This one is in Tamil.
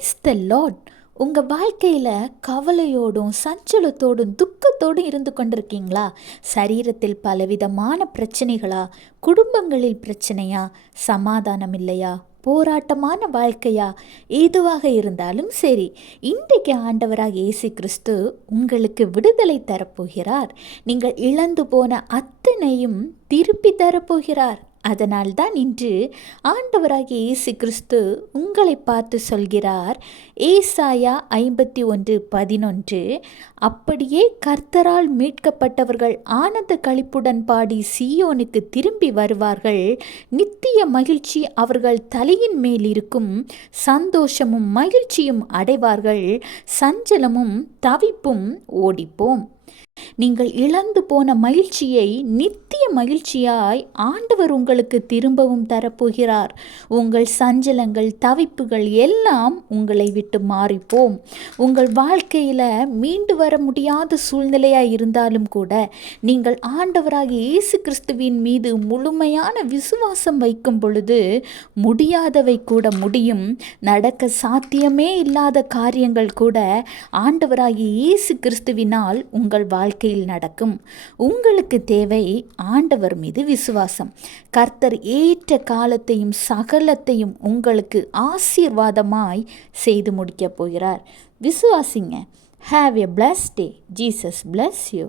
Praise the Lord. உங்கள் வாழ்க்கையில் கவலையோடும் சஞ்சலத்தோடும் துக்கத்தோடும் இருந்து கொண்டிருக்கீங்களா? சரீரத்தில் பலவிதமான பிரச்சனைகளா? குடும்பங்களில் பிரச்சனையா? சமாதானம் இல்லையா? போராட்டமான வாழ்க்கையா? எதுவாக இருந்தாலும் சரி, இன்றைக்கு ஆண்டவராக இயேசு கிறிஸ்து உங்களுக்கு விடுதலை தரப்போகிறார். நீங்கள் இழந்து போன அத்தனையும் திருப்பி தரப்போகிறார். அதனால்தான் இன்று ஆண்டவராகிய இயேசு கிறிஸ்து உங்களை பார்த்து சொல்கிறார், ஏசாயா 51:11, அப்படியே கர்த்தரால் மீட்கப்பட்டவர்கள் ஆனந்த களிப்புடன் பாடி சீயோனுக்கு திரும்பி வருவார்கள். நித்திய மகிழ்ச்சி அவர்கள் தலையின் மேல் இருக்கும், சந்தோஷமும் மகிழ்ச்சியும் அடைவார்கள், சஞ்சலமும் தவிப்பும் ஓடிப்போம். நீங்கள் இழந்து போன மகிழ்ச்சியை நித்திய மகிழ்ச்சியாய் ஆண்டவர் உங்களுக்கு திரும்பவும் தரப்போகிறார். உங்கள் சஞ்சலங்கள் தவிப்புகள் எல்லாம் உங்களை விட்டு மாறிப்போம். உங்கள் வாழ்க்கையில் மீண்டு வர முடியாத சூழ்நிலையாக இருந்தாலும் கூட நீங்கள் ஆண்டவராகிய இயேசு கிறிஸ்துவின் மீது முழுமையான விசுவாசம் வைக்கும் பொழுது முடியாதவை கூட முடியும். நடக்க சாத்தியமே இல்லாத காரியங்கள் கூட ஆண்டவராகிய இயேசு கிறிஸ்துவினால் உங்கள் வாழ்க்கையில் நடக்கும். உங்களுக்கு தேவை ஆண்டவர் மீது விசுவாசம். கர்த்தர் ஏற்ற காலத்தையும் சகலத்தையும் உங்களுக்கு ஆசீர்வாதமாய் செய்து முடிக்கப் போகிறார். விசுவாசிங்க. Have a blessed day. Jesus bless you.